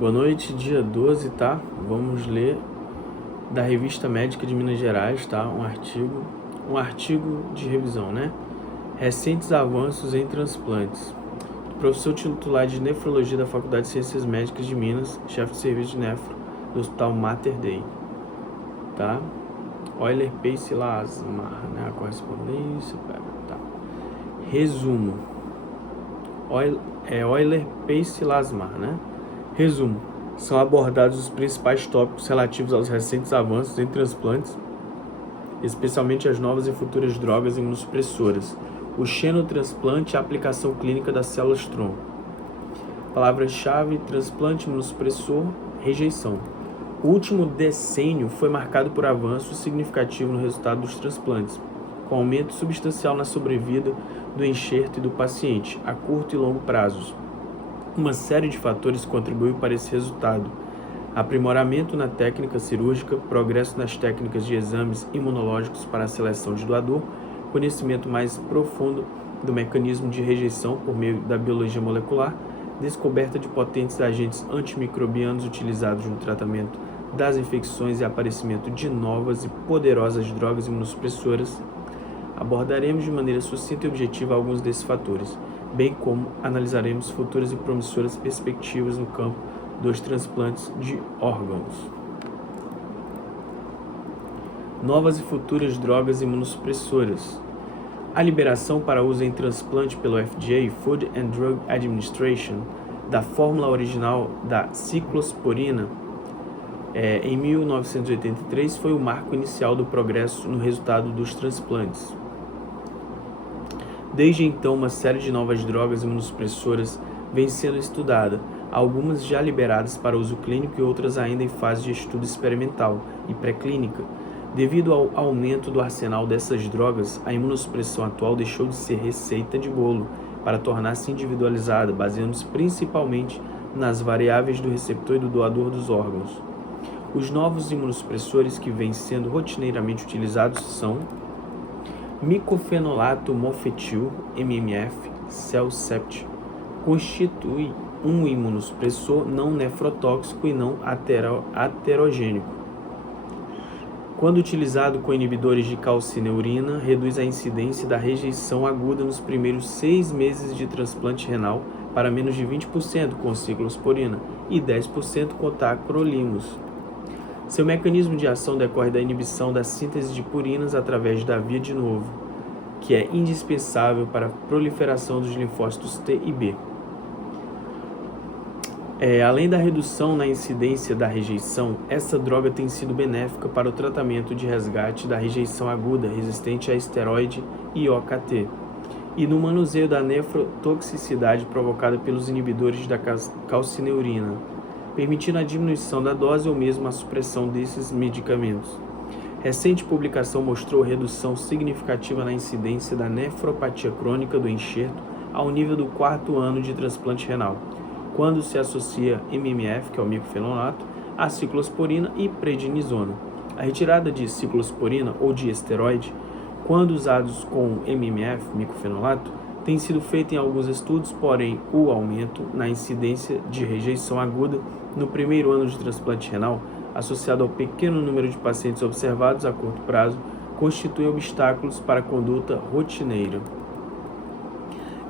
Boa noite, dia 12, tá? Vamos ler da Revista Médica de Minas Gerais, tá? Um artigo de revisão, né? Recentes avanços em transplantes. Professor titular de Nefrologia da Faculdade de Ciências Médicas de Minas, chefe de serviço de nefro do Hospital Mater Dei, tá? Euler Pace Lasmar, né? A correspondência, tá? Resumo. Euler Pace Lasmar, né? Resumo. São abordados os principais tópicos relativos aos recentes avanços em transplantes, especialmente as novas e futuras drogas imunossupressoras, o xenotransplante e a aplicação clínica das células tronco. Palavras-chave: transplante, imunossupressor, rejeição. O último decênio foi marcado por avanço significativo no resultado dos transplantes, com aumento substancial na sobrevida do enxerto e do paciente, a curto e longo prazos. Uma série de fatores contribuiu para esse resultado: aprimoramento na técnica cirúrgica, progresso nas técnicas de exames imunológicos para a seleção de doador, conhecimento mais profundo do mecanismo de rejeição por meio da biologia molecular, descoberta de potentes agentes antimicrobianos utilizados no tratamento das infecções e aparecimento de novas e poderosas drogas imunossupressoras. Abordaremos de maneira sucinta e objetiva alguns desses fatores, bem como analisaremos futuras e promissoras perspectivas no campo dos transplantes de órgãos. Novas e futuras drogas imunossupressoras. A liberação para uso em transplante pelo FDA, Food and Drug Administration, da fórmula original da ciclosporina, em 1983, foi o marco inicial do progresso no resultado dos transplantes. Desde então, uma série de novas drogas imunossupressoras vem sendo estudada, algumas já liberadas para uso clínico e outras ainda em fase de estudo experimental e pré-clínica. Devido ao aumento do arsenal dessas drogas, a imunossupressão atual deixou de ser receita de bolo para tornar-se individualizada, baseando-se principalmente nas variáveis do receptor e do doador dos órgãos. Os novos imunossupressores que vêm sendo rotineiramente utilizados são micofenolato mofetil, MMF, CellCept, constitui um imunossupressor não nefrotóxico e não aterogênico. Quando utilizado com inibidores de calcineurina, reduz a incidência da rejeição aguda nos primeiros 6 meses de transplante renal para menos de 20% com ciclosporina e 10% com tacrolimus. Seu mecanismo de ação decorre da inibição da síntese de purinas através da via de novo, que é indispensável para a proliferação dos linfócitos T e B. Além da redução na incidência da rejeição, essa droga tem sido benéfica para o tratamento de resgate da rejeição aguda resistente a esteroide e OKT, e no manuseio da nefrotoxicidade provocada pelos inibidores da calcineurina, permitindo a diminuição da dose ou mesmo a supressão desses medicamentos. Recente publicação mostrou redução significativa na incidência da nefropatia crônica do enxerto ao nível do 4º ano de transplante renal, quando se associa MMF, que é o micofenolato, a ciclosporina e prednisona. A retirada de ciclosporina ou de esteroide, quando usados com MMF, micofenolato, tem sido feita em alguns estudos, porém o aumento na incidência de rejeição aguda no primeiro ano de transplante renal, associado ao pequeno número de pacientes observados a curto prazo, constitui obstáculos para a conduta rotineira.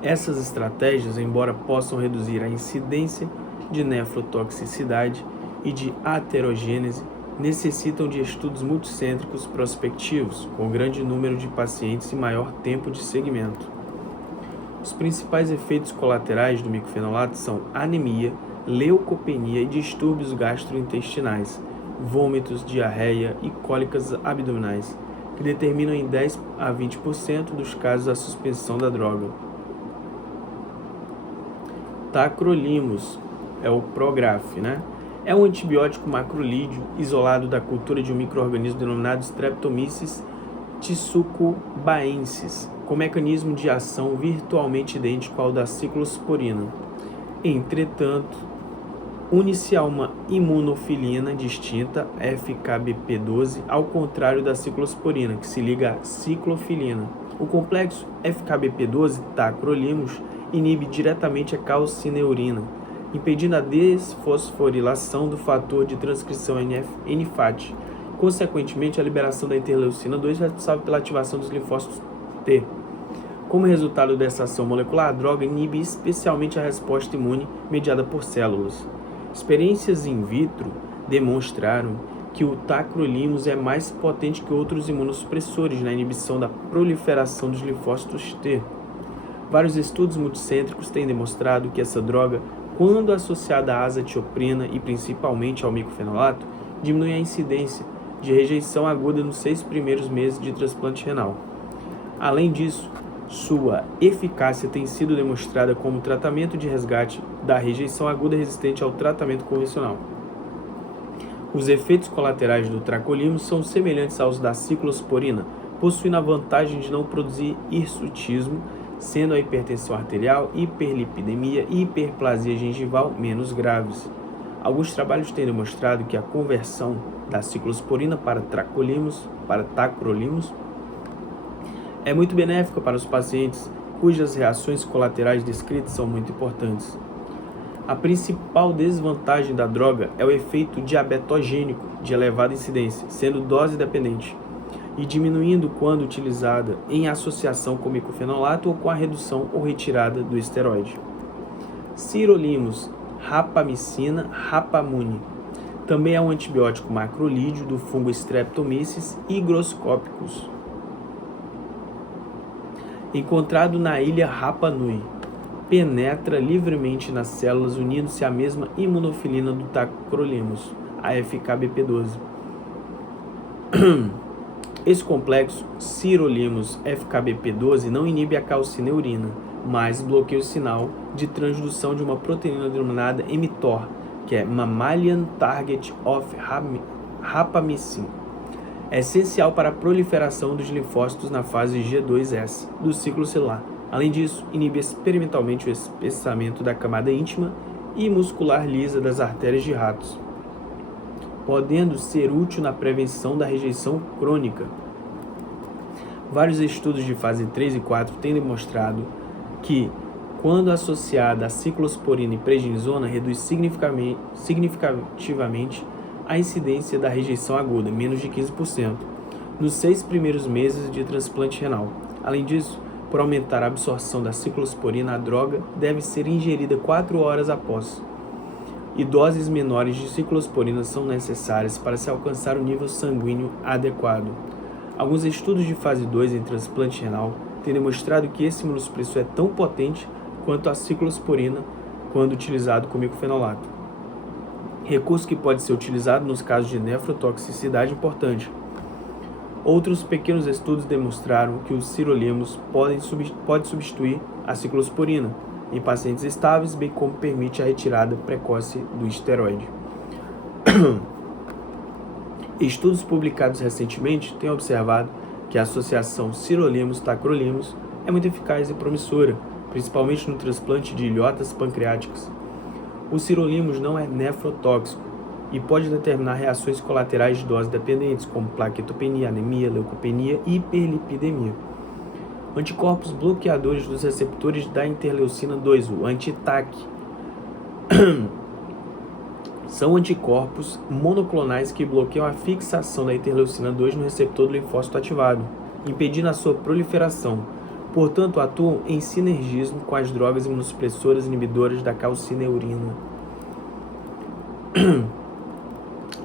Essas estratégias, embora possam reduzir a incidência de nefrotoxicidade e de aterogênese, necessitam de estudos multicêntricos prospectivos, com grande número de pacientes e maior tempo de seguimento. Os principais efeitos colaterais do micofenolato são anemia, leucopenia e distúrbios gastrointestinais, vômitos, diarreia e cólicas abdominais, que determinam em 10 a 20% dos casos a suspensão da droga. Tacrolimus é o Prograf, né? É um antibiótico macrolídeo isolado da cultura de um micro-organismo denominado Streptomyces tissucubaensis, com mecanismo de ação virtualmente idêntico ao da ciclosporina. Entretanto, une-se a uma imunofilina distinta, FKBP12, ao contrário da ciclosporina, que se liga à ciclofilina. O complexo FKBP12 tacrolimus inibe diretamente a calcineurina, impedindo a desfosforilação do fator de transcrição NFAT, consequentemente a liberação da interleucina 2 responsável pela ativação dos linfócitos T. Como resultado dessa ação molecular, a droga inibe especialmente a resposta imune mediada por células. Experiências in vitro demonstraram que o tacrolimus é mais potente que outros imunossupressores na inibição da proliferação dos linfócitos T. Vários estudos multicêntricos têm demonstrado que essa droga, quando associada à azatioprina e principalmente ao micofenolato, diminui a incidência de rejeição aguda nos 6 primeiros meses de transplante renal. Além disso, sua eficácia tem sido demonstrada como tratamento de resgate da rejeição aguda resistente ao tratamento convencional. Os efeitos colaterais do tacrolimus são semelhantes aos da ciclosporina, possuindo a vantagem de não produzir hirsutismo, sendo a hipertensão arterial, hiperlipidemia e hiperplasia gengival menos graves. Alguns trabalhos têm demonstrado que a conversão da ciclosporina para tacrolimus é muito benéfica para os pacientes cujas reações colaterais descritas são muito importantes. A principal desvantagem da droga é o efeito diabetogênico de elevada incidência, sendo dose dependente, e diminuindo quando utilizada em associação com micofenolato ou com a redução ou retirada do esteroide. Sirolimus, rapamicina, rapamune. Também é um antibiótico macrolídeo do fungo Streptomyces hygroscopicus, encontrado na ilha Rapa Nui. Penetra livremente nas células unindo-se à mesma imunofilina do tacrolimus, a FKBP12. Esse complexo, sirolimus FKBP12, não inibe a calcineurina, mas bloqueia o sinal de transdução de uma proteína denominada mTOR, que é Mammalian Target of Rapamycin. É essencial para a proliferação dos linfócitos na fase G2S do ciclo celular. Além disso, inibe experimentalmente o espessamento da camada íntima e muscular lisa das artérias de ratos, podendo ser útil na prevenção da rejeição crônica. Vários estudos de fase 3 e 4 têm demonstrado que, quando associada a ciclosporina e prednisona, reduz significativamente a incidência da rejeição aguda, menos de 15%, nos 6 primeiros meses de transplante renal. Além disso, por aumentar a absorção da ciclosporina, a droga deve ser ingerida 4 horas após, e doses menores de ciclosporina são necessárias para se alcançar o nível sanguíneo adequado. Alguns estudos de fase 2 em transplante renal têm demonstrado que esse imunossupressor é tão potente quanto a ciclosporina quando utilizado com micofenolato. Recurso que pode ser utilizado nos casos de nefrotoxicidade importante. Outros pequenos estudos demonstraram que os sirolimus pode substituir a ciclosporina em pacientes estáveis, bem como permite a retirada precoce do esteroide. Estudos publicados recentemente têm observado que a associação sirolimus-tacrolimus é muito eficaz e promissora, principalmente no transplante de ilhotas pancreáticas. O sirolimus não é nefrotóxico e pode determinar reações colaterais de dose dependentes, como plaquetopenia, anemia, leucopenia e hiperlipidemia. Anticorpos bloqueadores dos receptores da interleucina 2, o anti-TAC, são anticorpos monoclonais que bloqueiam a fixação da interleucina 2 no receptor do linfócito ativado, impedindo a sua proliferação. Portanto, atuam em sinergismo com as drogas imunossupressoras inibidoras da calcineurina.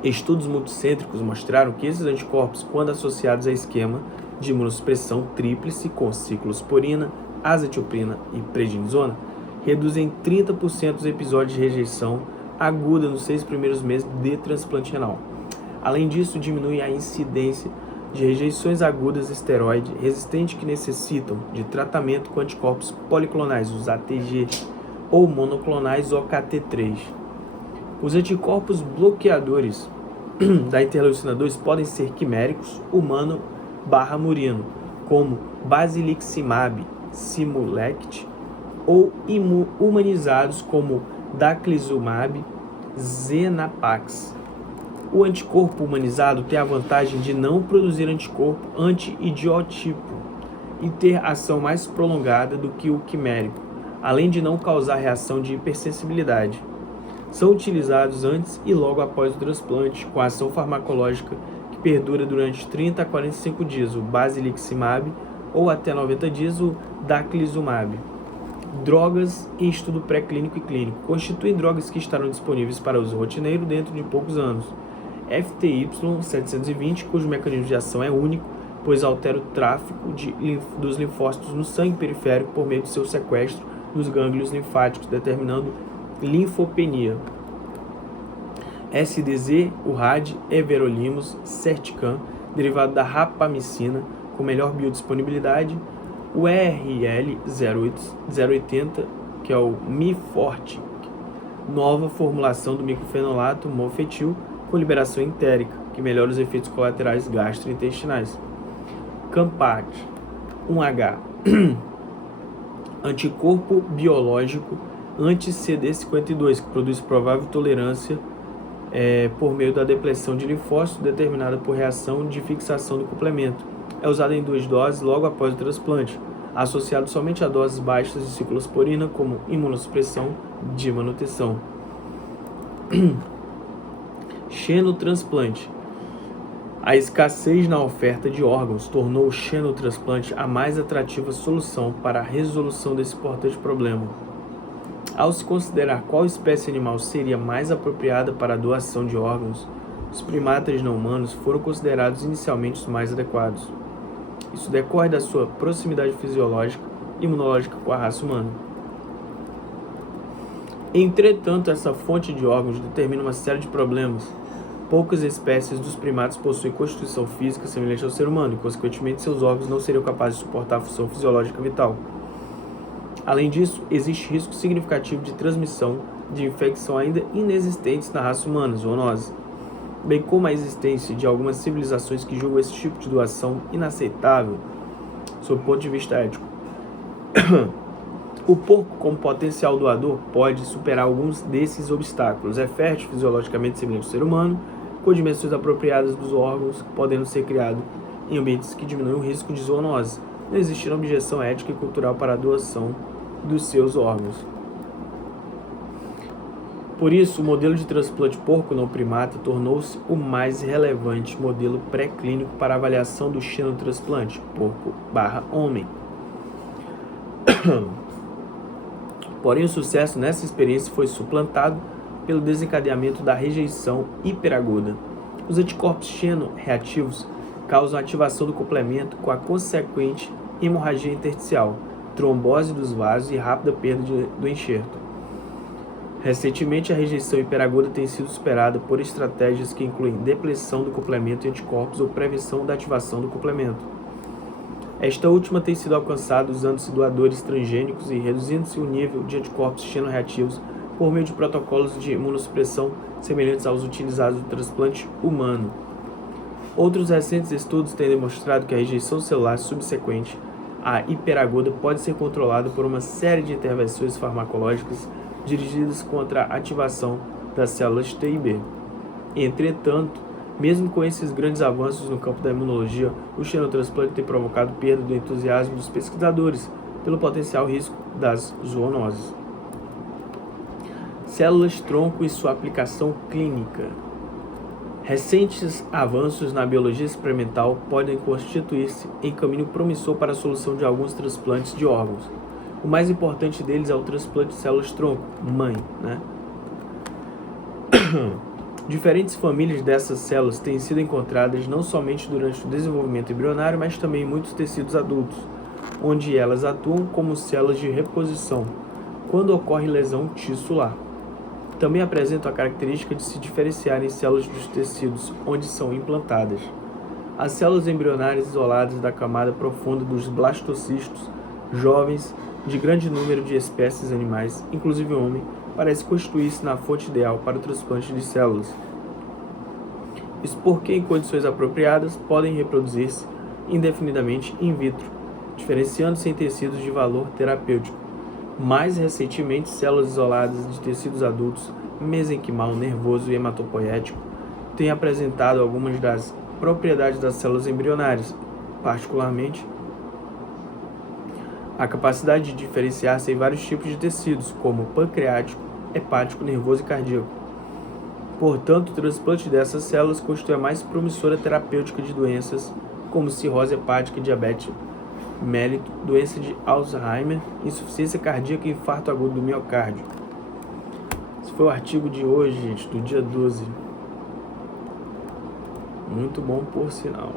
Estudos multicêntricos mostraram que esses anticorpos, quando associados a esquema de imunossupressão tríplice com ciclosporina, azatioprina e prednisona, reduzem 30% os episódios de rejeição aguda nos 6 primeiros meses de transplante renal. Além disso, diminui a incidência de rejeições agudas esteroide resistentes que necessitam de tratamento com anticorpos policlonais, os ATG, ou monoclonais OKT3. Os anticorpos bloqueadores da interleucina 2 podem ser quiméricos, humano/murino, como basiliximab, Simulect, ou humanizados como daclizumab, Zenapax. O anticorpo humanizado tem a vantagem de não produzir anticorpo anti-idiotipo e ter ação mais prolongada do que o quimérico, além de não causar reação de hipersensibilidade. São utilizados antes e logo após o transplante, com ação farmacológica que perdura durante 30 a 45 dias, o basiliximab, ou até 90 dias, o daclizumab. Drogas em estudo pré-clínico e clínico. Constituem drogas que estarão disponíveis para uso rotineiro dentro de poucos anos. FTY-720, cujo mecanismo de ação é único, pois altera o tráfego dos linfócitos no sangue periférico por meio de seu sequestro nos gânglios linfáticos, determinando linfopenia. SDZ, o RAD, everolimus, Certican, derivado da rapamicina, com melhor biodisponibilidade. O ERL 080, que é o Mifortic, nova formulação do microfenolato mofetil com liberação entérica, que melhora os efeitos colaterais gastrointestinais. Campat, 1H, anticorpo biológico anti-CD52, que produz provável tolerância por meio da depleção de linfócitos determinada por reação de fixação do complemento. É usado em 2 doses logo após o transplante, associado somente a doses baixas de ciclosporina como imunossupressão de manutenção. Xenotransplante. A escassez na oferta de órgãos tornou o xenotransplante a mais atrativa solução para a resolução desse importante problema. Ao se considerar qual espécie animal seria mais apropriada para a doação de órgãos, os primatas não humanos foram considerados inicialmente os mais adequados. Isso decorre da sua proximidade fisiológica e imunológica com a raça humana. Entretanto, essa fonte de órgãos determina uma série de problemas. Poucas espécies dos primatas possuem constituição física semelhante ao ser humano e, consequentemente, seus órgãos não seriam capazes de suportar a função fisiológica vital. Além disso, existe risco significativo de transmissão de infecção ainda inexistentes na raça humana, zoonose, bem como a existência de algumas civilizações que julgam esse tipo de doação inaceitável sob o ponto de vista ético. O porco, como potencial doador, pode superar alguns desses obstáculos. É fértil, fisiologicamente semelhante ao ser humano, com dimensões apropriadas dos órgãos, podendo ser criado em ambientes que diminuem o risco de zoonose. Não existe objeção ética e cultural para a doação dos seus órgãos. Por isso, o modelo de transplante porco não primata tornou-se o mais relevante modelo pré-clínico para a avaliação do xenotransplante porco/homem. Porém, o sucesso nessa experiência foi suplantado pelo desencadeamento da rejeição hiperaguda. Os anticorpos xeno-reativos causam ativação do complemento com a consequente hemorragia intersticial, trombose dos vasos e rápida perda do enxerto. Recentemente, a rejeição hiperaguda tem sido superada por estratégias que incluem depleção do complemento e anticorpos ou prevenção da ativação do complemento. Esta última tem sido alcançada usando-se doadores transgênicos e reduzindo-se o nível de anticorpos xenoreativos por meio de protocolos de imunossupressão semelhantes aos utilizados no transplante humano. Outros recentes estudos têm demonstrado que a rejeição celular subsequente à hiperaguda pode ser controlada por uma série de intervenções farmacológicas dirigidas contra a ativação das células T e B. Entretanto, mesmo com esses grandes avanços no campo da imunologia, o xenotransplante tem provocado perda do entusiasmo dos pesquisadores pelo potencial risco das zoonoses. Células-tronco e sua aplicação clínica. Recentes avanços na biologia experimental podem constituir-se em caminho promissor para a solução de alguns transplantes de órgãos. O mais importante deles é o transplante de células-tronco, mãe, Diferentes famílias dessas células têm sido encontradas não somente durante o desenvolvimento embrionário, mas também em muitos tecidos adultos, onde elas atuam como células de reposição, quando ocorre lesão tissular. Também apresentam a característica de se diferenciarem em células dos tecidos onde são implantadas. As células embrionárias isoladas da camada profunda dos blastocistos, jovens, de grande número de espécies animais, inclusive o homem, parece constituir-se na fonte ideal para o transplante de células. Isso porque, em condições apropriadas, podem reproduzir-se indefinidamente in vitro, diferenciando-se em tecidos de valor terapêutico. Mais recentemente, células isoladas de tecidos adultos, mesenquimal, nervoso e hematopoético, têm apresentado algumas das propriedades das células embrionárias, particularmente a capacidade de diferenciar-se em vários tipos de tecidos, como pancreático, hepático, nervoso e cardíaco. Portanto, o transplante dessas células constitui a mais promissora terapêutica de doenças como cirrose hepática, diabetes mellito, doença de Alzheimer, insuficiência cardíaca e infarto agudo do miocárdio. Esse foi o artigo de hoje, gente, do dia 12. Muito bom, por sinal.